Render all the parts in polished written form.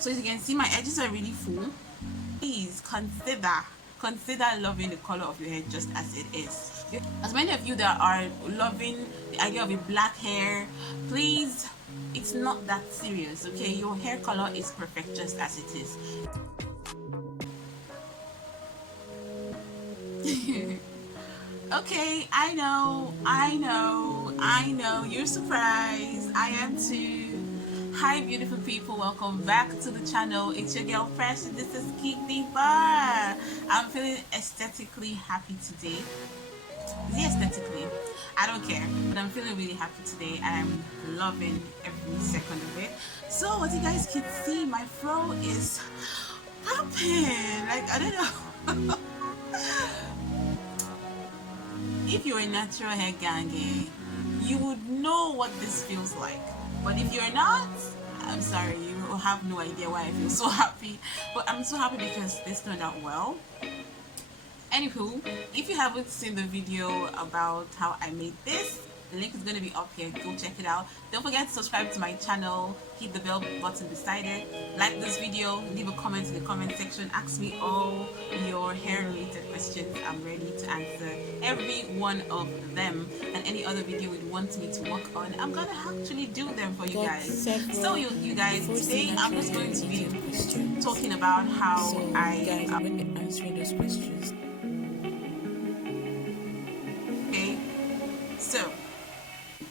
So as you can see, my edges are really full. Please consider loving the color of your hair just as it is. As many of you that are loving the idea of a black hair, please, it's not that serious, okay? Your hair color is perfect just as it is. Okay, I know, you're surprised. I am too. Hi, beautiful people, welcome back to the channel. It's your girl Fresh, and this is Geek Diva. I'm feeling aesthetically happy today. Is it aesthetically? I don't care, but I'm feeling really happy today, and I'm loving every second of it. So, what you guys can see, my fro is popping. Like, I don't know. If you're a natural hair gange, you would know what this feels like. But if you're not, I'm sorry, you will have no idea why I feel so happy. But I'm so happy because this turned out well. Anywho, if you haven't seen the video about how I made this, the link is going to be up here. Go check it out. Don't forget to subscribe to my channel, hit the bell button beside it, like this video, leave a comment in the comment section, ask me all your hair related questions. I'm ready to answer every one of them, and any other video you'd want me to work on, I'm gonna actually do them for you guys. So you guys, today I'm just going to be talking about how I answering those questions. Okay, so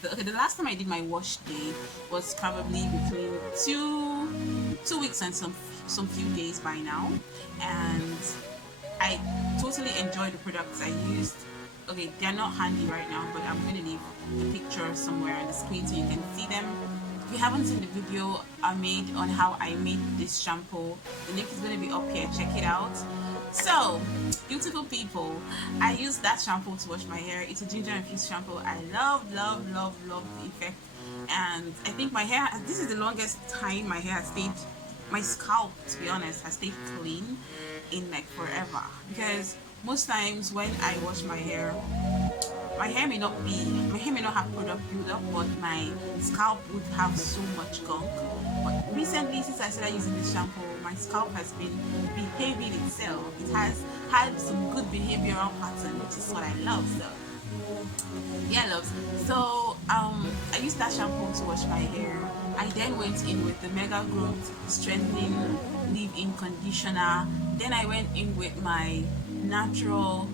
the last time I did my wash day was probably between two weeks and some few days by now, and I totally enjoyed the products I used. Okay, they're not handy right now, but I'm going to leave the picture somewhere on the screen so you can see them. If you haven't seen the video I made on how I made this shampoo, the link is going to be up here. Check it out. So, beautiful people, I use that shampoo to wash my hair. It's a ginger infused shampoo. I love the effect, and I think my hair, this is the longest time my hair has stayed, my scalp, to be honest, has stayed clean in like forever. Because most times when I wash my hair may not have product buildup, but my scalp would have so much gunk. But recently, since I started using this shampoo, my scalp has been behaving itself. It has had some good behavioral pattern, which is what I love. So yeah, loves. So I used that shampoo to wash my hair. I then went in with the Mega Growth Strengthening Leave-In Conditioner. Then I went in with my natural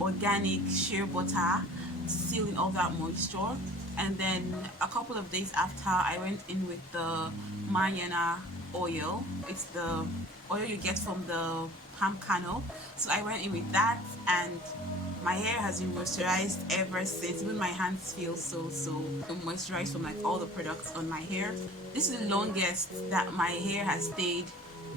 organic shea butter to seal in all that moisture. And then a couple of days after, I went in with the maishanu oil. It's the oil you get from the palm kernel. So I went in with that, and my hair has been moisturized ever since. Even my hands feel so moisturized from like all the products on my hair. This is the longest that my hair has stayed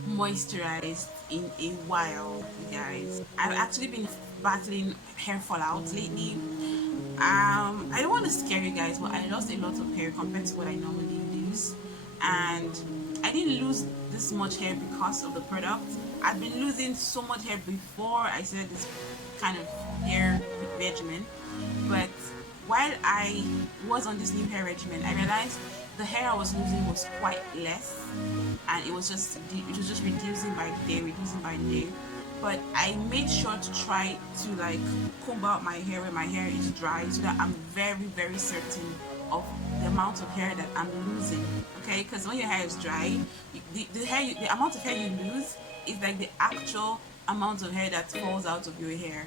moisturized in a while, you guys. I've actually been battling hair fallout lately. I don't want to scare you guys, but I lost a lot of hair compared to what I normally lose, and I didn't lose this much hair because of the product. I've been losing so much hair before I started this kind of hair regimen, but while I was on this new hair regimen, I realized the hair I was losing was quite less, and it was just reducing by the day. But I made sure to try to like comb out my hair when my hair is dry, so that I'm very certain of the amount of hair that I'm losing. Okay, because when your hair is dry, the amount of hair you lose is like the actual amount of hair that falls out of your hair.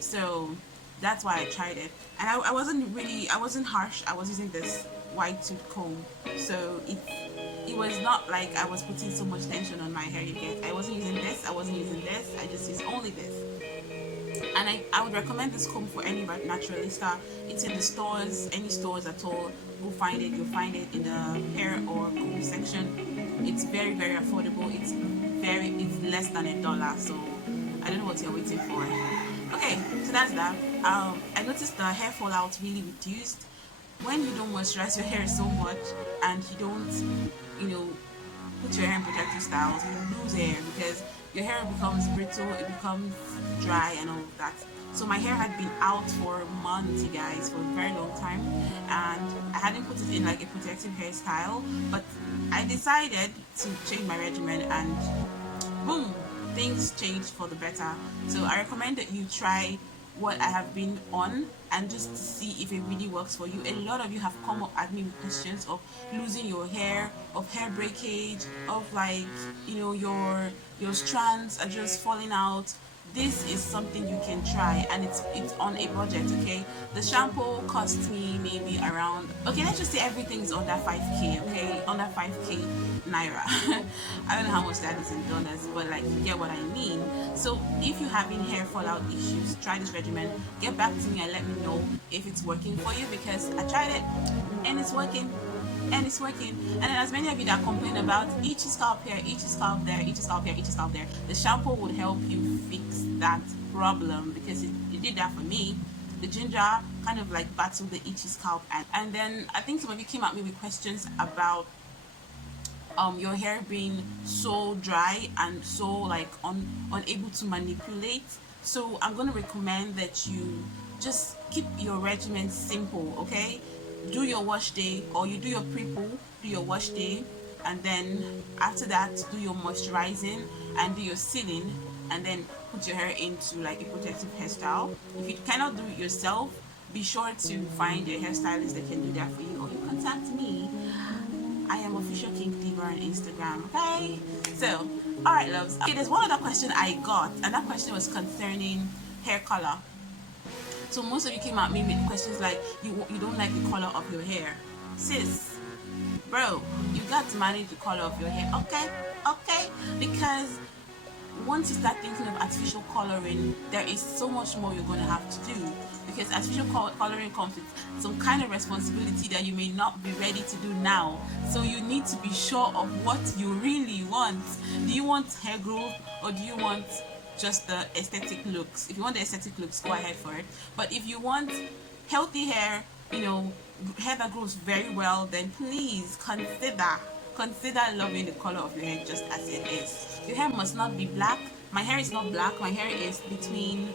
So that's why I tried it, and I wasn't harsh. I was using this white tooth comb, so it was not like I was putting so much tension on my hair. You get, I wasn't using this, I just used only this. And I would recommend this comb for any naturalista. It's in the stores, any stores at all. Go find it. You'll find it in the hair or comb section. It's very affordable. It's less than $1, so I don't know what you're waiting for. Okay, so that's that. I noticed the hair fallout really reduced when you don't moisturize your hair so much, and you don't, put your hair in protective styles. You lose hair because your hair becomes brittle, it becomes dry and all of that. So my hair had been out for months, you guys, for a very long time, and I hadn't put it in like a protective hairstyle. But I decided to change my regimen, and boom, things changed for the better. So I recommend that you try what I have been on and just to see if it really works for you. A lot of you have come up at me with questions of losing your hair, of hair breakage, of like, your strands are just falling out. This is something you can try, and it's on a budget. Okay, the shampoo cost me maybe around, okay, let's just say everything is under 5k. Okay, under 5k naira. I don't know how much that is in dollars, but like, you get what I mean. So if you're having hair fallout issues, try this regimen. Get back to me and let me know if it's working for you, because I tried it and it's working, and it's working. And then, as many of you that complain about itchy scalp here, itchy scalp there, itchy scalp here, itchy scalp there, the shampoo would help you fix that problem, because it did that for me. The ginger kind of like battled the itchy scalp, and then I think some of you came at me with questions about your hair being so dry and so like unable to manipulate. So I'm going to recommend that you just keep your regimen simple. Okay, do your wash day, or you do your pre-poo, do your wash day, and then after that do your moisturizing and do your sealing, and then put your hair into like a protective hairstyle. If you cannot do it yourself, be sure to find a hairstylist that can do that for you, or you contact me. I am official King Diva on Instagram. Okay, so all right, loves. Okay, there's one other question I got, and that question was concerning hair color. So most of you came at me with questions like, you don't like the color of your hair. Sis, bro, you got to manage the color of your hair. Okay, because once you start thinking of artificial coloring, there is so much more you're going to have to do, because artificial coloring comes with some kind of responsibility that you may not be ready to do now. So you need to be sure of what you really want. Do you want hair growth, or do you want just the aesthetic looks? If you want the aesthetic looks, go ahead for it. But if you want healthy hair, hair that grows very well, then please consider loving the color of your hair just as it is. Your hair must not be black. My hair is not black. My hair is between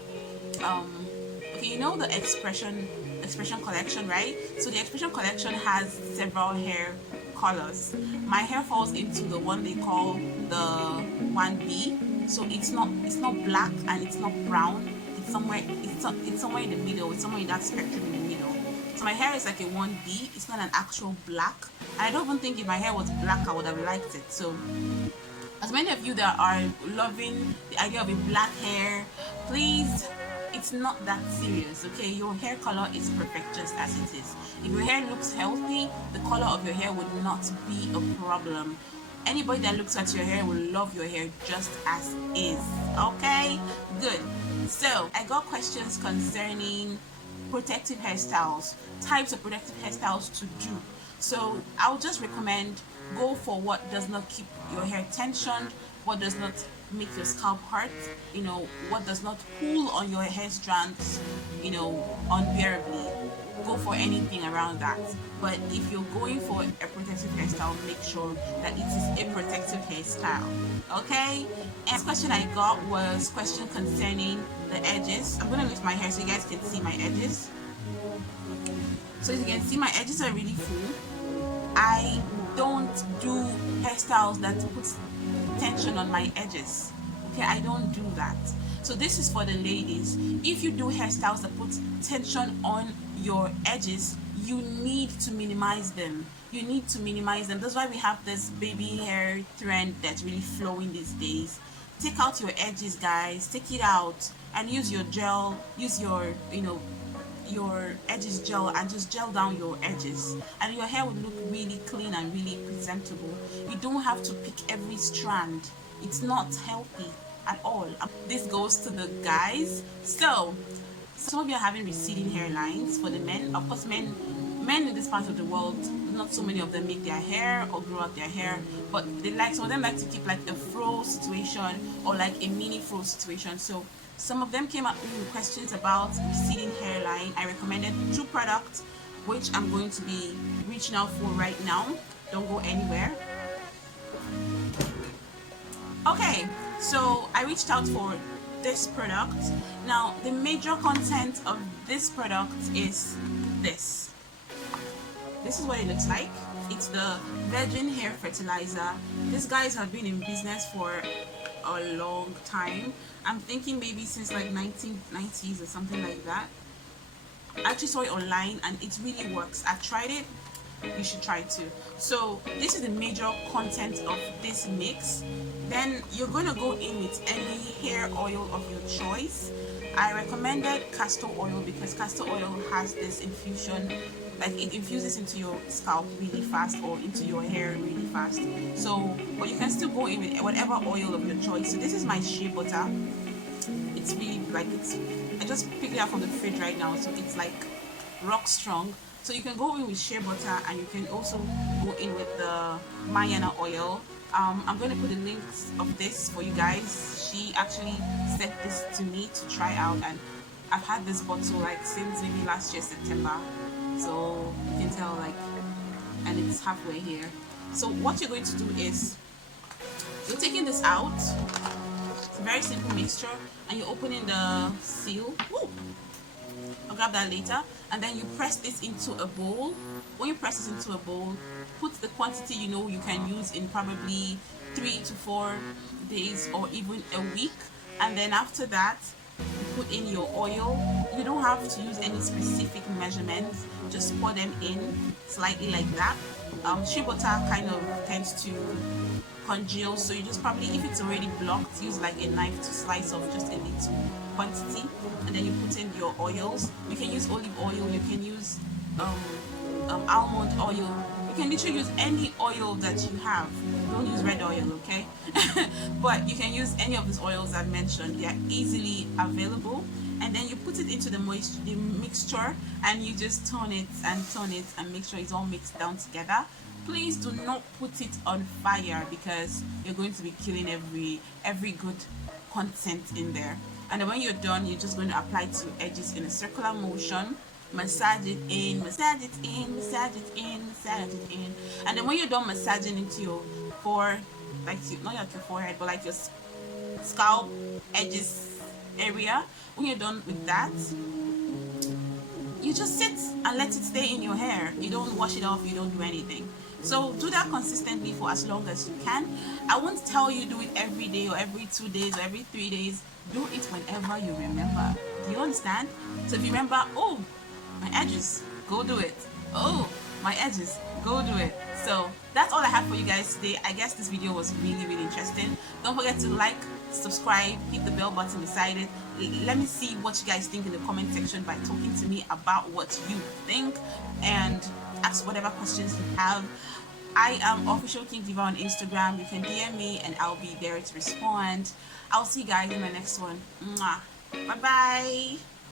okay, the expression collection, right? So the expression collection has several hair colors. My hair falls into the one they call the 1B. So it's not black and it's not brown. It's somewhere in the middle. It's somewhere in that spectrum in the middle. So my hair is like a 1B. It's not an actual black. And I don't even think if my hair was black I would have liked it. So as many of you that are loving the idea of a black hair, please, it's not that serious. Okay, your hair color is perfect just as it is. If your hair looks healthy, the color of your hair would not be a problem. Anybody that looks at your hair will love your hair just as is. Okay, good. So I got questions concerning protective hairstyles, types of protective hairstyles to do. So I'll just recommend, go for what does not keep your hair tensioned, what does not make your scalp hurt, what does not pull on your hair strands, unbearably. Go for anything around that. But if you're going for a protective hairstyle, make sure that it is a protective hairstyle. Okay? And the question I got was question concerning the edges. I'm going to lift my hair so you guys can see my edges. So as you can see, my edges are really full. I don't do hairstyles that put tension on my edges. Okay, I don't do that. So this is for the ladies. If you do hairstyles that put tension on your edges, you need to minimize them. That's why we have this baby hair trend that's really flowing these days. Take out your edges, guys. Take it out and use your gel. Use your edges gel, and just gel down your edges, and your hair will look really clean and really presentable. You don't have to pick every strand. It's not healthy at all. This goes to the guys. So some of you are having receding hairlines. For the men, of course, men in this part of the world, not so many of them make their hair or grow out their hair, but some of them like to keep like a fro situation or like a mini fro situation. So some of them came up with questions about receding hairline. I recommended 2 products, which I'm going to be reaching out for right now. Don't go anywhere. Okay, so I reached out for this product. Now, the major content of this product is this. This is what it looks like. It's the virgin hair fertilizer. These guys have been in business for a long time. I'm thinking maybe since like 1990s or something like that. I actually saw it online and it really works. I tried it. You should try it too. So this is the major content of this mix. Then you're going to go in with any hair oil of your choice. I recommended castor oil because castor oil has this infusion, like it infuses into your scalp really fast or into your hair really fast. So, but you can still go in with whatever oil of your choice. So this is my shea butter. It's really like I just picked it up from the fridge right now, so it's like rock strong. So you can go in with shea butter and you can also go in with the maishanu oil. I'm going to put the links of this for you guys. She actually sent this to me to try out, and I've had this bottle like since maybe last year September. So you can tell like, and it's halfway here. So what you're going to do is you're taking this out. It's a very simple mixture, and you're opening the seal. Woo! I'll grab that later. And then you press this into a bowl. When you press this into a bowl, put the quantity you know you can use in probably 3 to 4 days or even a week. And then after that, you put in your oil. You don't have to use any specific measurements. Just pour them in slightly like that. Shea butter kind of tends to congeal, so you just probably, if it's already blocked, use like a knife to slice off just a little quantity, and then you put in your oils. You can use olive oil, you can use almond oil, you can literally use any oil that you have. Don't use red oil, okay? But you can use any of these oils I've mentioned. They are easily available. And then you put it into the mixture, and you just turn it and make sure it's all mixed down together. Please do not put it on fire because you're going to be killing every good content in there. And then when you're done, you're just going to apply it to your edges in a circular motion. Massage it in, massage it in, massage it in, massage it in. And then when you're done massaging into your not like your forehead, but like your scalp edges area, when you're done with that, you just sit and let it stay in your hair. You don't wash it off, you don't do anything. So do that consistently for as long as you can. I won't tell you do it every day or every 2 days or every 3 days. Do it whenever you remember. Do you understand? So if you remember, oh, my edges, go do it. Oh, my edges, go do it. So that's all I have for you guys today. I guess this video was really interesting. Don't forget to like, subscribe, hit the bell button beside it. Let me see what you guys think in the comment section by talking to me about what you think, and ask whatever questions you have. I am Official King Diva on Instagram. You can DM me and I'll be there to respond. I'll see you guys in my next one. Mwah. Bye bye.